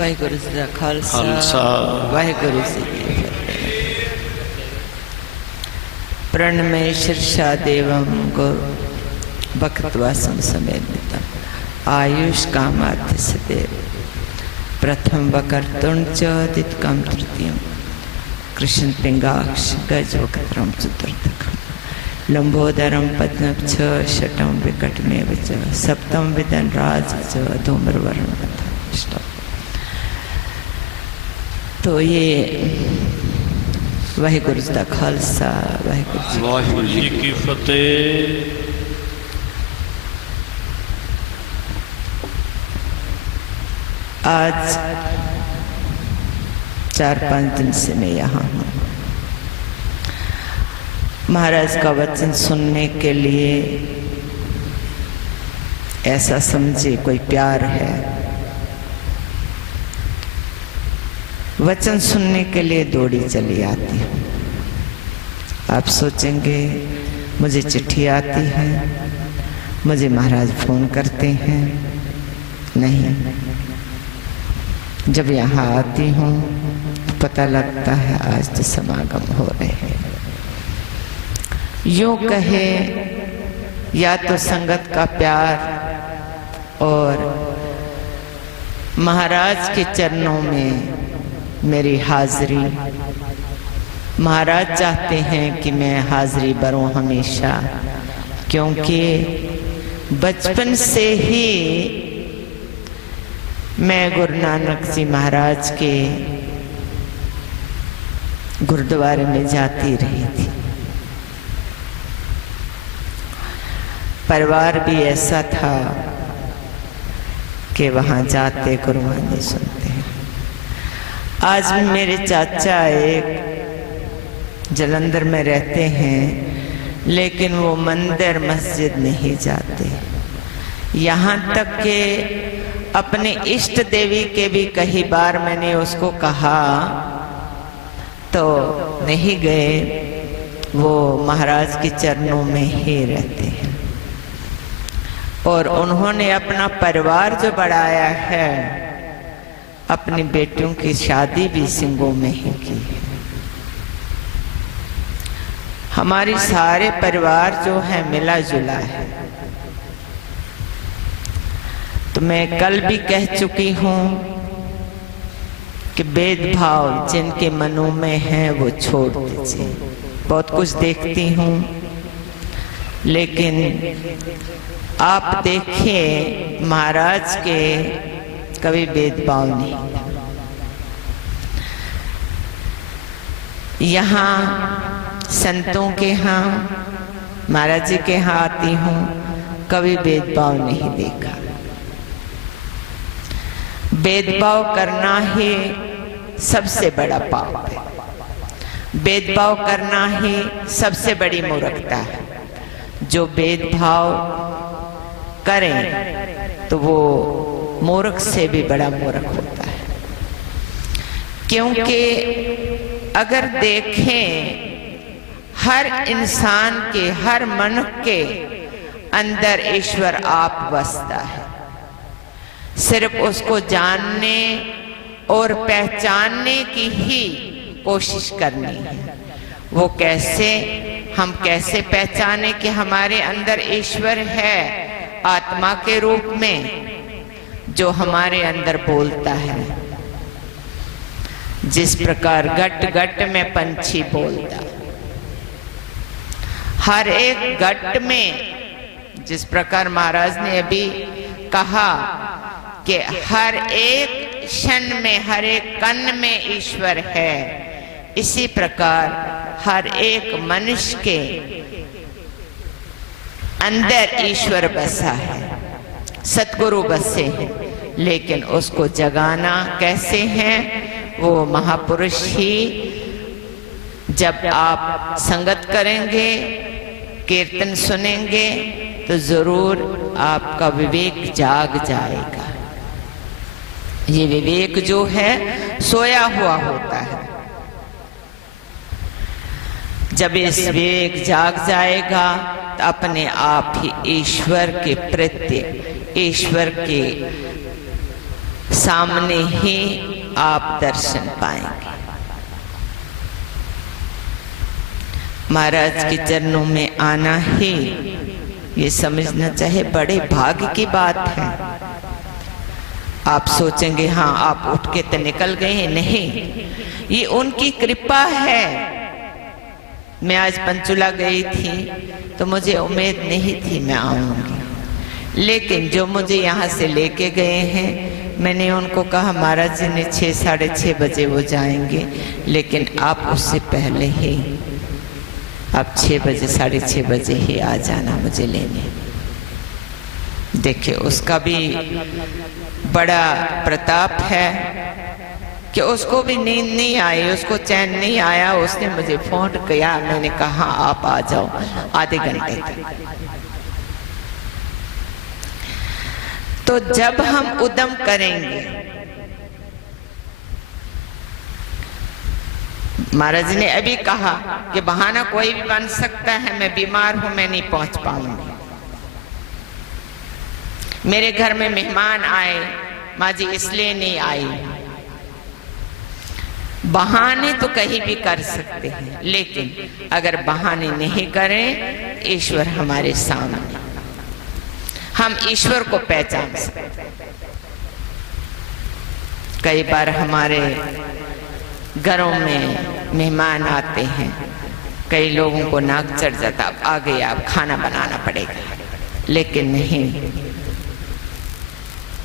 वाहिगुरु जी का खालसा वाहिगुरु जी की फतेह। प्रणमय शीर्षा देवम गुरु भक्तवासम समेतम आयुष कामार्थ सदेव प्रथम वकर्तुंच दित्कम तृतीयम कृष्ण पिंगाक्ष गज वक्त्रम चतुर्थकम लंबोदरम पद्मम च षटम विकटमेव च सप्तम विदन राज च धूम्रवर्ण तथा। तो ये वाहिगुरु जी का खालसा वाहिगुरु जी की फतेह। आज 4-5 दिन से मैं यहाँ हूँ। महाराज का वचन सुनने के लिए ऐसा समझे कोई प्यार है। वचन सुनने के लिए दौड़ी चली आती हूँ। आप सोचेंगे मुझे चिट्ठी आती है, मुझे महाराज फोन करते हैं। नहीं, जब यहाँ आती हूँ तो पता लगता है आज तो समागम हो रहे हैं। यूँ कहे या तो संगत का प्यार और महाराज के चरणों में मेरी हाजिरी। महाराज चाहते हैं कि मैं हाजिरी भरूं हमेशा, क्योंकि बचपन से ही मैं गुरु नानक जी महाराज के गुरुद्वारे में जाती रही थी। परिवार भी ऐसा था कि वहाँ जाते गुरुवाणी सुनते हैं। आज भी मेरे चाचा एक जलंधर में रहते हैं, लेकिन वो मंदिर मस्जिद नहीं जाते। यहाँ तक कि अपने इष्ट देवी के भी कई बार मैंने उसको कहा तो नहीं गए। वो महाराज के चरणों में ही रहते हैं और उन्होंने अपना परिवार जो बढ़ाया है, अपनी बेटियों की शादी भी सिंगों में ही की है। हमारी सारे परिवार जो है मिला जुला है। तो मैं कल भी कह चुकी हूँ कि भेदभाव जिनके मनों में है वो छोड़ दीजिए। बहुत कुछ देखती हूँ, लेकिन आप देखिए महाराज के कभी भेदभाव नहीं। यहाँ संतों के यहाँ, महाराज जी के यहाँ आती हूँ, कभी भेदभाव नहीं देखा। भेदभाव करना ही सबसे बड़ा पाप है। भेदभाव करना ही सबसे बड़ी मूर्खता है। जो भेदभाव करें तो वो मूर्ख से भी बड़ा मूर्ख होता है। क्योंकि अगर देखें हर इंसान के, हर मनुष्य के अंदर ईश्वर आप बसता है। सिर्फ उसको जानने और पहचानने की ही कोशिश करनी है। वो कैसे, हम कैसे पहचाने कि हमारे अंदर ईश्वर है? आत्मा के रूप में जो हमारे अंदर बोलता है। जिस प्रकार गट गट में पंछी बोलता, हर एक गट में, जिस प्रकार महाराज ने अभी कहा कि हर एक क्षण में, हर एक कण में ईश्वर है, इसी प्रकार हर एक मनुष्य के अंदर ईश्वर बसा है, सतगुरु बसे हैं। लेकिन उसको जगाना कैसे है? वो महापुरुष ही, जब आप संगत करेंगे, कीर्तन सुनेंगे, तो जरूर आपका विवेक जाग जाएगा। ये विवेक जो है सोया हुआ होता है। जब इस विवेक जाग जाएगा तो अपने आप ही ईश्वर के प्रति, ईश्वर के सामने ही आप दर्शन पाएंगे। महाराज के चरणों में आना ही, ये समझना चाहे बड़े भाग्य की बात है। आप सोचेंगे हाँ आप उठ के तो निकल गए, नहीं, ये उनकी कृपा है। मैं आज पंचुला गई थी तो मुझे उम्मीद नहीं थी मैं आऊंगी, लेकिन जो मुझे यहाँ से लेके गए हैं, मैंने उनको कहा महाराज जी ने 6 साढ़े 6 बजे वो जाएंगे, लेकिन आप उससे पहले ही, आप 6 बजे साढ़े 6 बजे ही आ जाना मुझे लेने। देखिए उसका भी बड़ा प्रताप है कि उसको भी नींद नहीं आई, उसको चैन नहीं आया। उसने मुझे फोन किया, मैंने कहा आप आ जाओ आधे घंटे तक। तो जब हम उद्यम करेंगे, महाराज ने अभी कहा कि बहाना कोई भी बन सकता है, मैं बीमार हूं, मैं नहीं पहुंच पाऊंगी। मेरे घर में मेहमान आए, माँ जी इसलिए नहीं आई। बहाने तो कहीं भी कर सकते हैं, लेकिन अगर बहाने नहीं करें, ईश्वर हमारे सामने, हम ईश्वर को पहचान सकते। कई बार हमारे घरों में मेहमान आते हैं, कई लोगों को नाक चढ़ जाता, अब आ गए आप खाना बनाना पड़ेगा, लेकिन नहीं,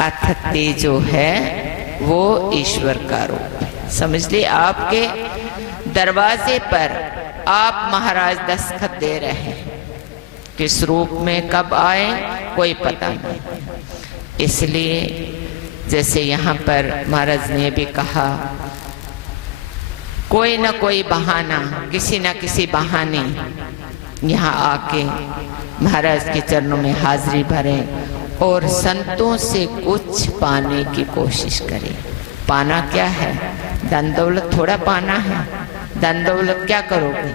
अतिथि जो है वो ईश्वर का रूप है। समझ लिए, आपके दरवाजे पर आप महाराज दस्तखत दे रहे हैं, किस रूप में कब आए कोई पता नहीं। इसलिए जैसे यहाँ पर महाराज ने भी कहा, कोई ना कोई बहाना, किसी ना किसी बहाने यहाँ आके महाराज के चरणों में हाजिरी भरें और संतों से कुछ पाने की कोशिश करें। पाना क्या है? धन दौलत थोड़ा पाना है। धन दौलत क्या करोगे?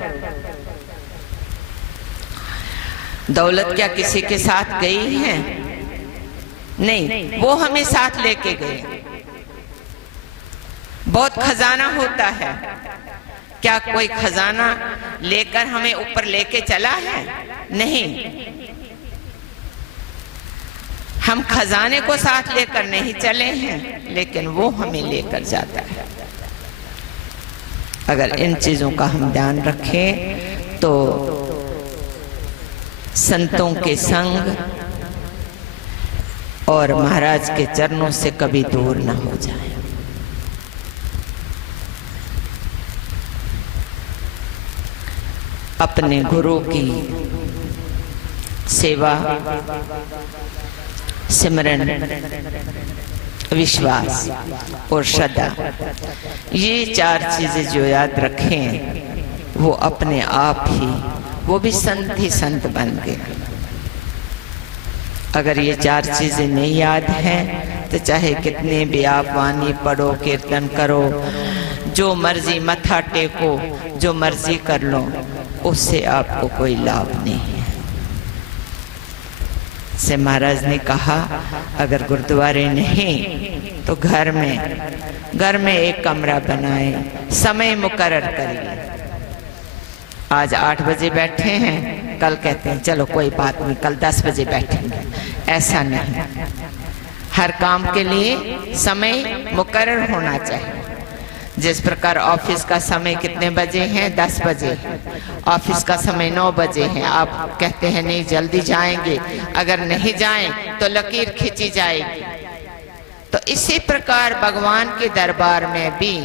दौलत क्या किसी के साथ गई है? नहीं, वो हमें साथ लेके गए। बहुत खजाना होता है, क्या कोई खजाना लेकर हमें ऊपर लेके चला है? नहीं, हम खजाने को साथ लेकर नहीं चले हैं, लेकिन वो हमें लेकर जाता है। अगर इन चीजों का हम ध्यान रखें तो संतों के संग और महाराज के चरणों से कभी दूर ना हो जाए। अपने गुरु की सेवा, सिमरन, विश्वास और श्रद्धा, ये 4 चीजें जो याद रखें, वो अपने आप ही, वो भी संत ही संत बन गए। अगर ये 4 चीजें नहीं याद हैं तो चाहे कितने भी आप वाणी पढ़ो, कीर्तन करो, जो मर्जी मत्था टेको, जो मर्जी कर लो, उससे आपको कोई लाभ नहीं है। से महाराज ने कहा अगर गुरुद्वारे नहीं तो घर में एक कमरा बनाए, समय मुकर्रर करिए। आज 8 बजे बैठे हैं, कल कहते हैं चलो कोई बात नहीं कल 10 बजे बैठेंगे। ऐसा नहीं, हर काम के लिए समय मुकर्रर होना चाहिए। जिस प्रकार ऑफिस का समय कितने बजे हैं? 10 बजे। ऑफिस का समय 9 बजे है। आप कहते हैं नहीं जल्दी जाएंगे, अगर नहीं जाएं तो लकीर खींची जाएगी। तो इसी प्रकार भगवान के दरबार में भी,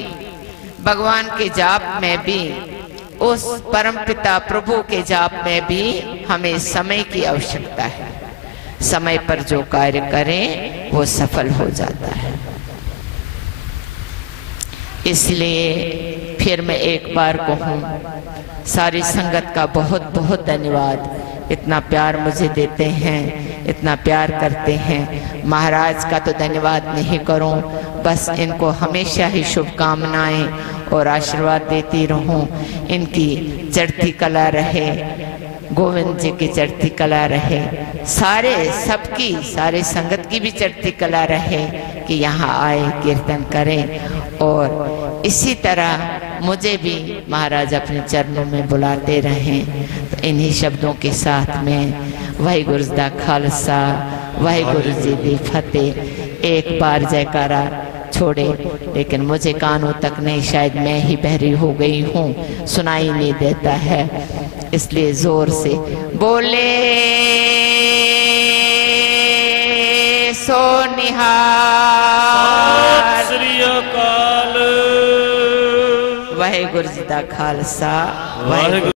भगवान के जाप में भी, उस परमपिता प्रभु के जाप में भी हमें समय की आवश्यकता है। समय पर जो कार्य करें वो सफल हो जाता है। इसलिए फिर मैं एक बार कहूँ, सारी संगत का बहुत बहुत धन्यवाद। इतना प्यार मुझे देते हैं, इतना प्यार करते हैं। महाराज का तो धन्यवाद नहीं करूं, बस इनको हमेशा ही शुभकामनाएं और आशीर्वाद देती रहूं। इनकी चढ़ती कला रहे, गोविंद जी की चढ़ती कला रहे, सारे सबकी सारे संगत की भी चढ़ती कला रहे कि यहाँ आए कीर्तन करें। और इसी तरह मुझे भी महाराज अपने चरणों में बुलाते रहें। तो इन्हीं शब्दों के साथ में वाहिगुरु दा खालसा वाहिगुरु जी दी फतेह। एक बार जयकारा छोड़े, लेकिन मुझे कानों तक नहीं, शायद मैं ही बहरी हो गई हूँ, सुनाई नहीं देता है, इसलिए जोर से बोले सो निहाल। श्री अकाल। वाहिगुरु जी दा खालसा वाहिगुरु